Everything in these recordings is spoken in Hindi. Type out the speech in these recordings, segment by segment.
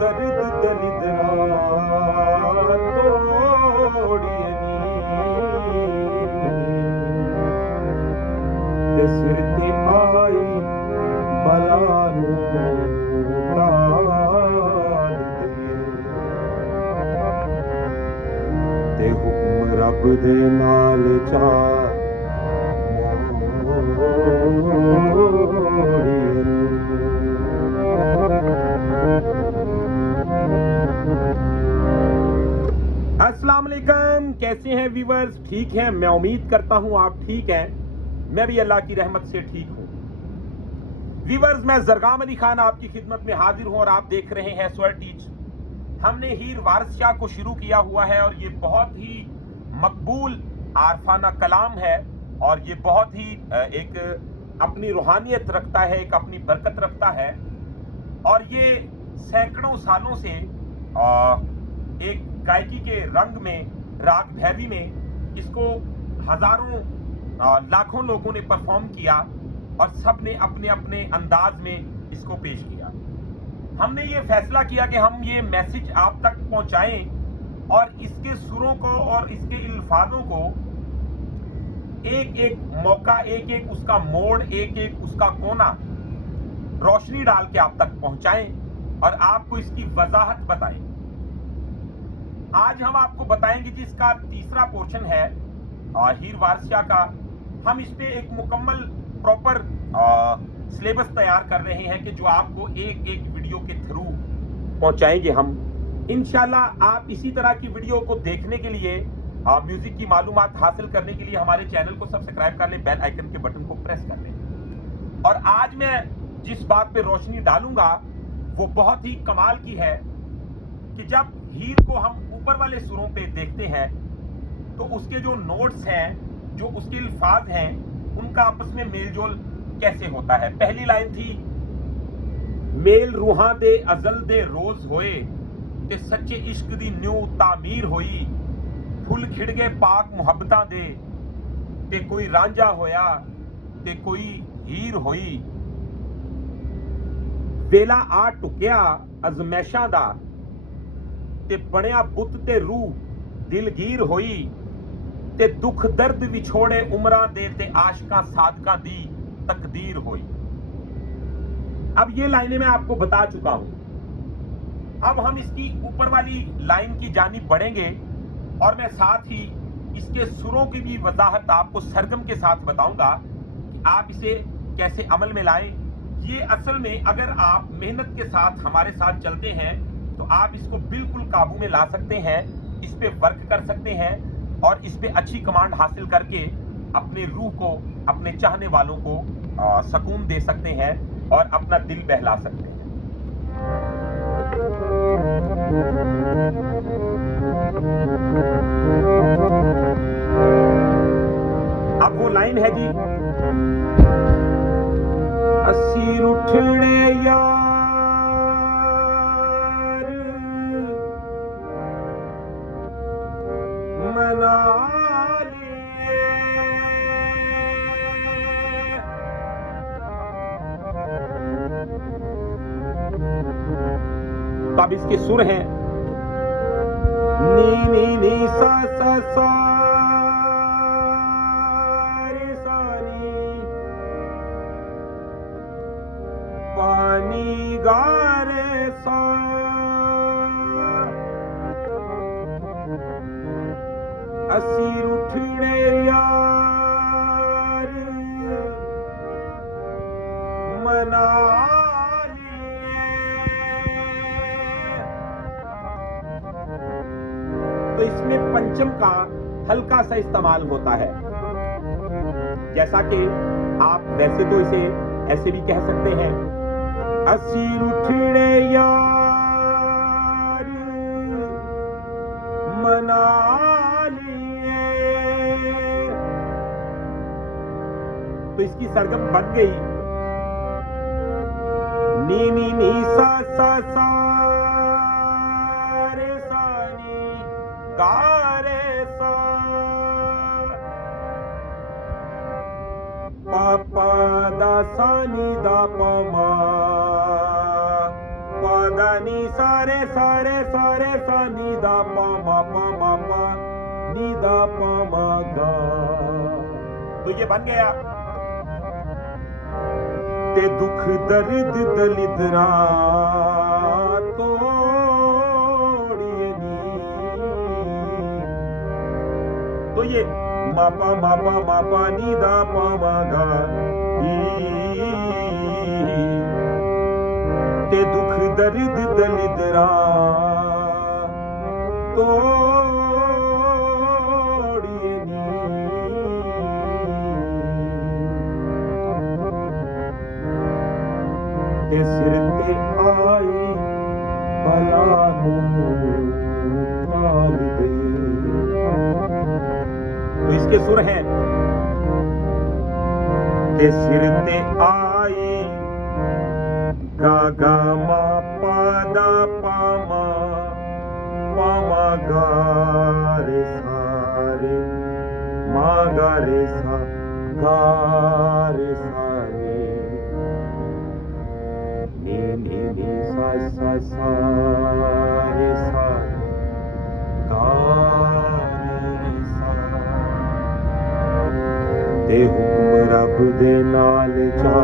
दर्द दलिदरा तोड़ियनी ते सिर ते आई बलानो ताल ते हुक्म रब दे नाल चा अस्सलाम वालेकुम, कैसे हैं व्यूअर्स? ठीक हैं, मैं उम्मीद करता हूं आप ठीक हैं। मैं भी अल्लाह की रहमत से ठीक हूं। व्यूअर्स, मैं जरगाम अली खान आपकी खिदमत में हाजिर हूं और आप देख रहे हैं स्वर टीच। हमने हीर वारिस शाह को शुरू किया हुआ है और ये बहुत ही मकबूल आरफाना कलाम है और ये बहुत ही एक अपनी रूहानियत रखता है, एक अपनी बरकत रखता है और ये सैकड़ों सालों से एक गायकी के रंग में, राग भैरवी में इसको हजारों लाखों लोगों ने परफॉर्म किया और सब ने अपने अपने अंदाज में इसको पेश किया। हमने ये फैसला किया कि हम ये मैसेज आप तक पहुंचाएं और इसके सुरों को और इसके अल्फाजों को एक एक मौका, एक एक उसका मोड़, एक एक उसका कोना रोशनी डाल के आप तक पहुंचाएं और आपको इसकी वजाहत बताएं। आज हम आपको बताएंगे जिसका तीसरा पोर्शन है हीर वारिस शाह का। हम इस पे एक मुकम्मल प्रॉपर सिलेबस तैयार कर रहे हैं कि जो आपको एक एक वीडियो के थ्रू पहुंचाएंगे हम इंशाल्लाह। आप इसी तरह की वीडियो को देखने के लिए, म्यूजिक की मालूमात हासिल करने के लिए हमारे चैनल को सब्सक्राइब कर लें, बेल आइकन के बटन को प्रेस कर लें। और आज मैं जिस बात पे रोशनी डालूंगा वो बहुत ही कमाल की है कि जब हीर को हम ऊपर वाले सुरों पे देखते हैं तो उसके जो नोट्स हैं, जो उसके अल्फाज हैं, उनका आपस में मेलजोल कैसे होता है। पहली लाइन थी, मेल रूहां दे अजल दे रोज होए ते सच्चे इश्क दी न्यू तामीर होई, फुल खिड़ गए पाक मुहब्बतां दे ते कोई रांझा होया ते कोई हीर होई, वेला आ टुकिया अजमैशां दा ते बनिया बुत ते रूह दिलगीर होई, ते दुख दर्द विछोड़े उमरां दे ते आशिकां सादकां दी तकदीर होई। अब ये लाइनें मैं आपको बता चुका हूं। अब हम इसकी ऊपर वाली लाइन की जानिब बढ़ेंगे और मैं साथ ही इसके सुरों की भी वजाहत आपको सरगम के साथ बताऊंगा कि आप इसे कैसे अमल में लाएं। ये असल में अगर आप मेहनत के साथ हमारे साथ चलते हैं तो आप इसको बिल्कुल काबू में ला सकते हैं, इस पे वर्क कर सकते हैं और इस पे अच्छी कमांड हासिल करके अपने रूह को, अपने चाहने वालों को सुकून दे सकते हैं और अपना दिल बहला सकते हैं। अब वो लाइन है जी, अस्सी उठने यार मना लिए, तो अब इसके सुर हैं नी नी नी सा सा सा रे सा नी, पानी गा रे सा, अस्सी उठड़े यार मना लिए। तो इसमें पंचम का हल्का सा इस्तेमाल होता है, जैसा कि आप वैसे तो इसे ऐसे भी कह सकते हैं, अस्सी उठड़े यार मना लिए। तो इसकी सरगम बन गई नी नी नी सा सा सा रे सा नी गा रे सा, पा दा सा नी दा पा मा, पा गा नी सा रे सा नी दा पा मा नी दा पा मा गा। तो ये बन गया ते दुख दर्द दलिद्रा तोड़िए नी। तो ये मापा नी दा पा मा गा ते दुख दर्द दलिद्रा तोड़िए नी। ते सिर ते आई भला काल दे। तो इसके सुर हैं ते सिर ते आई गा गा मा पा दा पा मा गा रे सा रे मा गा रे सा गा रे सा रे नी नी नी सा सा सा रे सा गा रे सा। ते हुक्म रब दे नाल जा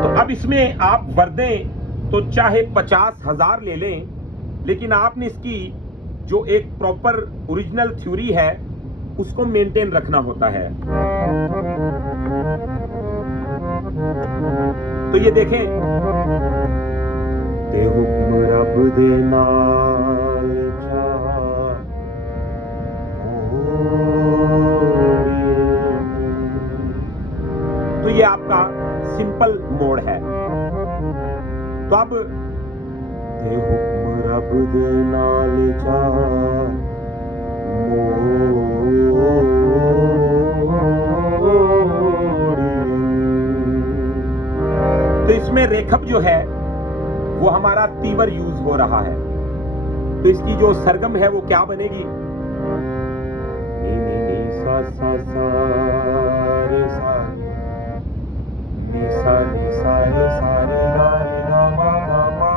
तो अब इसमें आप वर्दें तो चाहे 50,000 ले लें, लेकिन आपने इसकी जो एक प्रॉपर ओरिजिनल थ्योरी है उसको मेंटेन रखना होता है। तो ये देखें, ते हुक्म रब दे नाल जा तो ये आपका सिंपल मोड है। तो अब ते हुक्म रब दे नाल जा तो इसमें रेखब जो है वो हमारा तीवर यूज हो रहा है। तो इसकी जो सरगम है वो क्या बनेगी? नी नी नी सा सा सा रे सा नी सा रे सा रे गा रे गा मा गा मा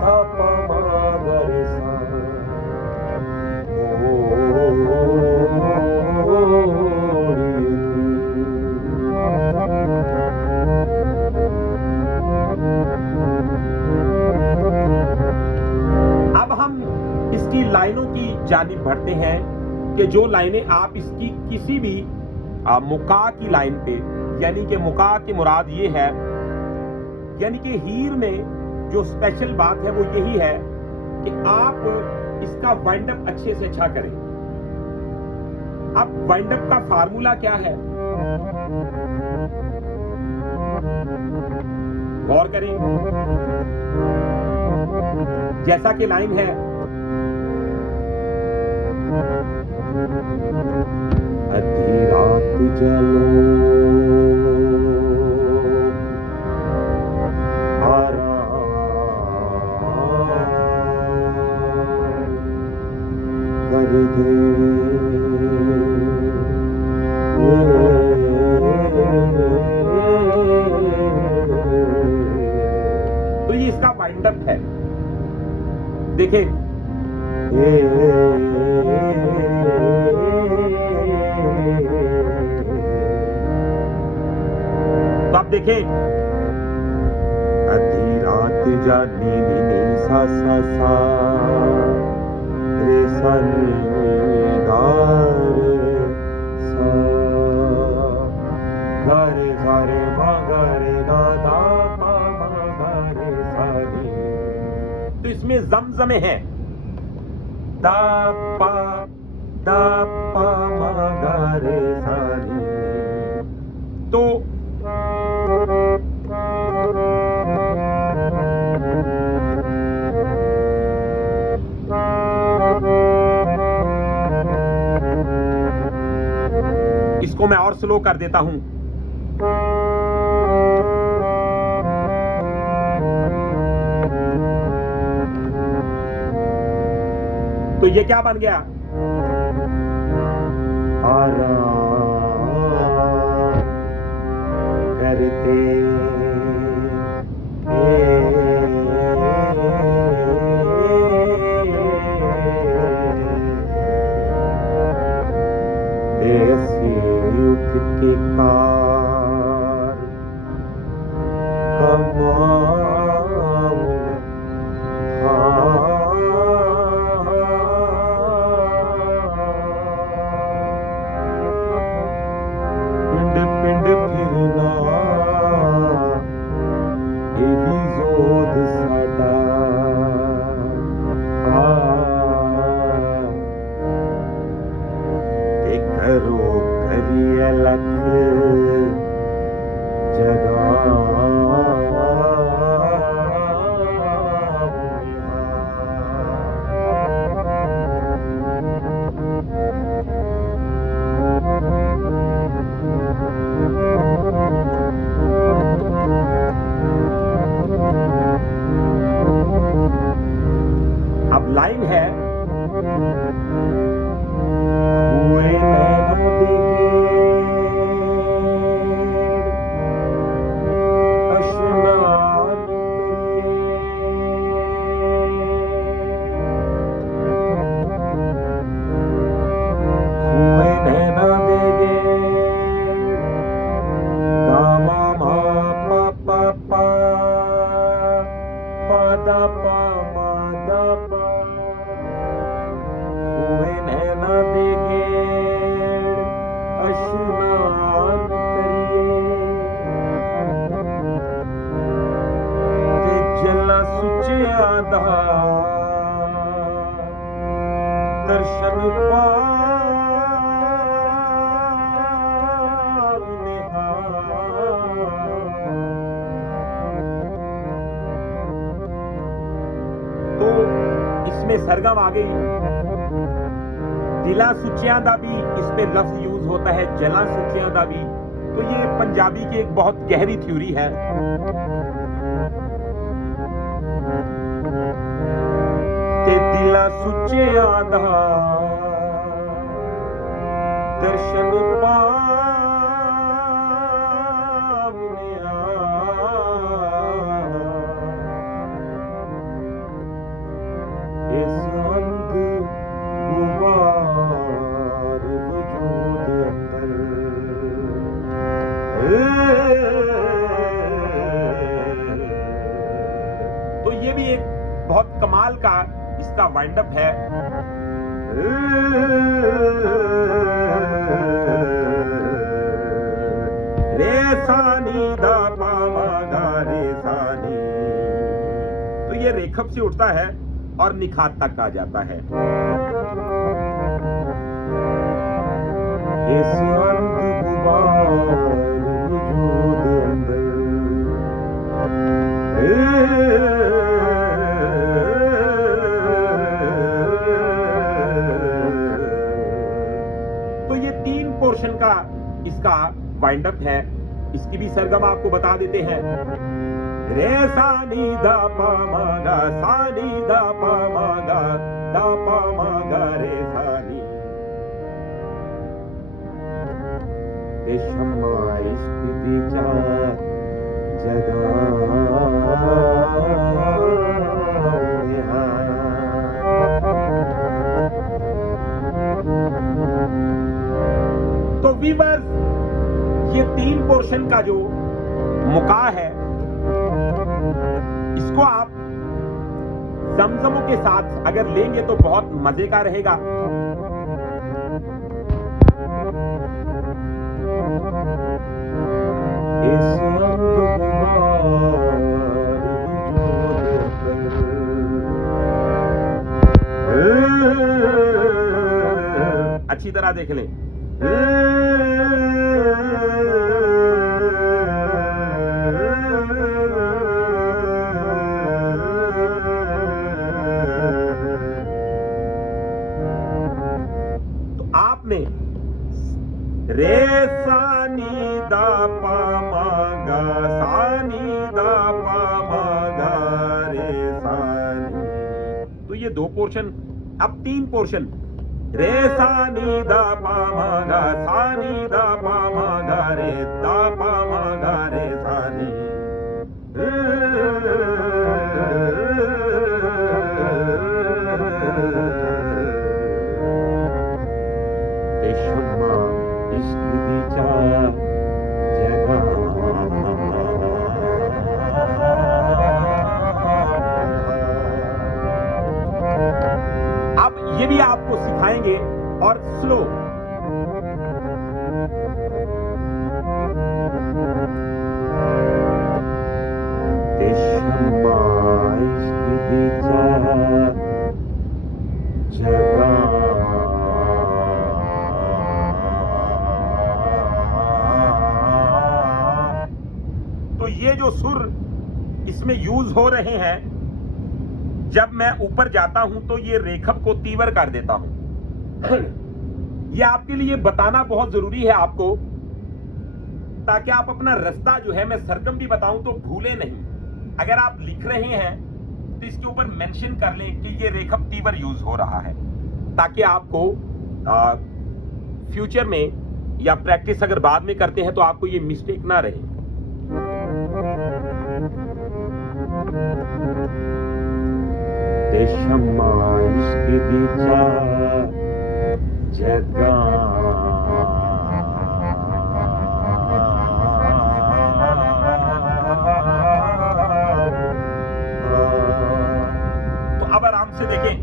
धा पा मा गा रे सा अब हम इसकी लाइनों की जानिब बढ़ते हैं कि जो लाइनें आप इसकी किसी भी मुका की लाइन पे, यानी कि मुका की मुराद ये है, यानी कि हीर में जो स्पेशल बात है वो यही है कि आप इसका वाइंड अप अच्छे से अच्छा करें। अब वाइंड अप का फार्मूला क्या है, गौर करें। जैसा कि लाइन है, अधी रात जलो आराम कर दे तो ये इसका वाइंड अप है। देखिए तो आप देखें, अधी रात जानी नी नी सा सा सा रे सा नी गा रे सा गा रे सा रे मा गा रे गा दा पा मा गा रे सा रे। तो इसमें जमजमे हैं, दा पा मा गा रे सा रे। तो इसको मैं और स्लो कर देता हूं। तो ये क्या बन गया? ऐसे उठ के कार कमाऊं पिंड पिंड फिरना ये भी जोद साडा ते करो करिए लख अब लाइन है हुए नैना देगे स्नान हुए नैना देगे दामा मा पा पा पा दा पा मा दा पा हुए नैना देगे स्नान करिए ते जला सुचिया दा दर्शन पावने तो इसमें सरगम आ गई दिला सुचियां दा भी इस पे लफ्ज यूज होता है जला सुचियां दा भी तो ये पंजाबी की एक बहुत गहरी थ्योरी है ते दिला सुचियां दा दर्शन पावने इस अंग गुबार वजूद अंदर तो ये भी एक बहुत कमाल का इसका वाइंड अप है रे सानी दा पामा गा रे सानी तो ये रेखप से उठता है और निखात तक आ जाता है इस अंग गुबार वजूद अंदर तो ये 3 पोर्शन का इसका वाइंड अप है इसकी भी सरगम आपको बता देते हैं रे सानी दा पा मा गा सानी दा पा मा गा दा पा मा गा रे सानी ते शम्मा इश्क दी चा तो वीवर्स ये 3 पोर्शन का जो मुका है इसको आप जमजमों के साथ अगर लेंगे तो बहुत मजे का रहेगा अच्छी तरह देख लें तो आपने रे सानी दा पा मा गा सानी दा पा मा गा रे सानी तो ये 2 पोर्शन अब 3 पोर्शन रे सानी दा पा मा गा सानी दा पा मा गा रे दा पा मा गा रे सानी शम्मा इश्क दीचा जगा। अब ये भी आपको सिखाएंगे और स्लो। शम्मा इश्क दीचा जगा। तो ये जो सुर इसमें यूज हो रहे हैं, जब मैं ऊपर जाता हूं तो ये रेखव को तीव्र कर देता हूं। ये आपके लिए बताना बहुत जरूरी है आपको, ताकि आप अपना रास्ता जो है, मैं सरगम भी बताऊं तो भूले नहीं। अगर आप लिख रहे हैं तो इसके ऊपर मेंशन कर लें कि ये रेखव तीव्र यूज हो रहा है, ताकि आपको फ्यूचर में या प्रैक्टिस अगर बाद में करते हैं तो आपको ये मिस्टेक ना रहे। शम्मा इश्क दीचा जगा। तो अब आराम से देखें।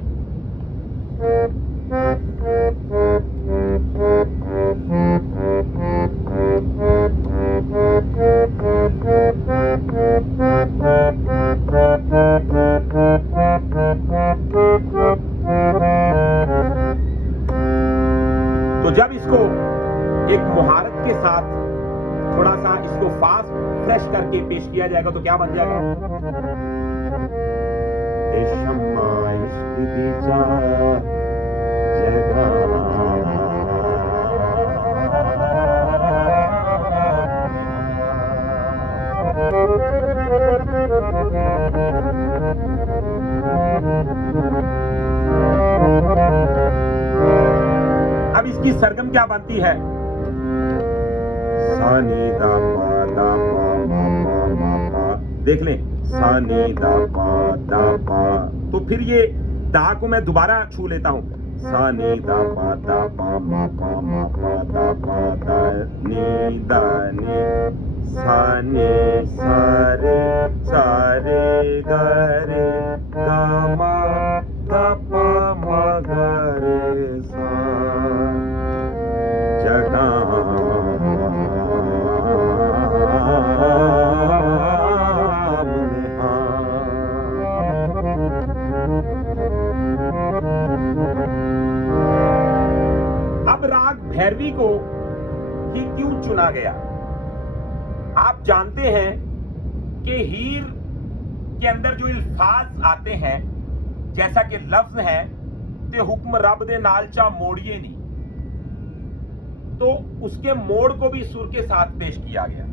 तो जब इसको एक मुहारत के साथ थोड़ा सा इसको फास्ट फ्रेश करके पेश किया जाएगा तो क्या बन जाएगा? शम्मा इश्क दीचा जगा। अब इसकी सरगम क्या बनती है? सा नी दा पा मा पा। देख लें, सा नी दा पा। तो फिर ये दा को मैं दोबारा छू लेता हूं। सा नी दा पा मा पा दा नी दा नी। सा नी सा रे गा रे गा मा दा पा मा गा रे सा जगा। अब राग भैरवी को ही क्यों चुना गया? आप जानते हैं कि हीर के अंदर जो अल्फाज आते हैं, जैसा कि लफ्ज है ते हुक्म रब दे नाल चा मोड़िए नहीं, तो उसके मोड़ को भी सुर के साथ पेश किया गया।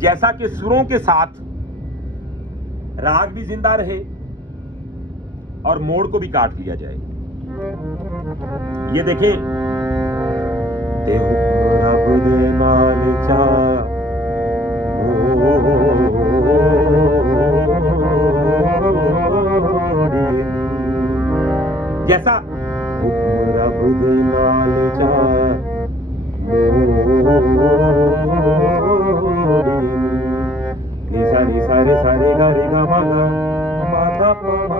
जैसा कि सुरों के साथ राग भी जिंदा रहे और मोड़ को भी काट लिया जाए। ये देखें, ते हुक्म रब दे नाल चा जैसा हुक्म रब दे नाल चा नि सा रे सा रे गा रे गा मा धा पा मा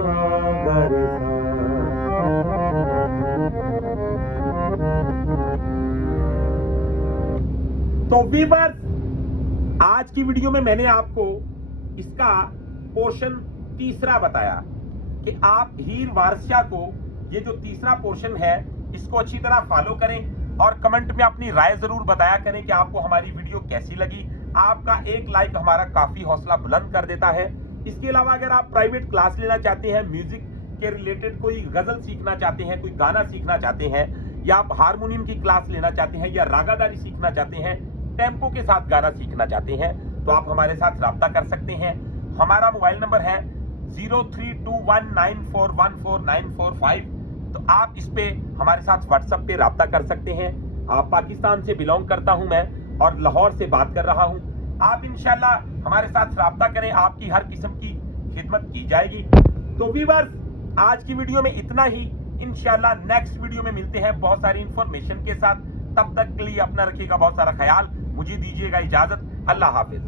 गा रे सा। तो वीवर्स, आज की वीडियो में मैंने आपको इसका पोर्शन तीसरा बताया कि आप हीर वारसिया को, ये जो तीसरा पोर्शन है, इसको अच्छी तरह फॉलो करें और कमेंट में अपनी राय जरूर बताया करें कि आपको हमारी वीडियो कैसी लगी। आपका एक लाइक हमारा काफी हौसला बुलंद कर देता है। इसके अलावा अगर आप प्राइवेट क्लास लेना चाहते हैं, म्यूजिक के रिलेटेड कोई गजल सीखना चाहते हैं, कोई गाना सीखना चाहते हैं, या आप हारमोनियम की क्लास लेना चाहते हैं, या रागादारी सीखना चाहते हैं, टेम्पो के साथ गाना सीखना चाहते हैं, तो आप हमारे साथ राब्ता कर सकते हैं। हमारा मोबाइल नंबर है 0321941495। तो आप इस पे हमारे साथ व्हाट्सएप पे राब्ता कर सकते हैं। आप पाकिस्तान से बिलोंग करता हूं मैं और लाहौर से बात कर रहा हूं। आप इंशाल्लाह हमारे साथ राब्ता करें, आपकी हर किस्म की खिदमत की जाएगी। तो व्यूअर्स, आज की वीडियो में इतना ही। इंशाल्लाह नेक्स्ट वीडियो में मिलते हैं बहुत सारी इंफॉर्मेशन के साथ। तब तक के लिए अपना रखिएगा बहुत सारा ख्याल। मुझे दीजिएगा इजाजत। अल्लाह हाफिज।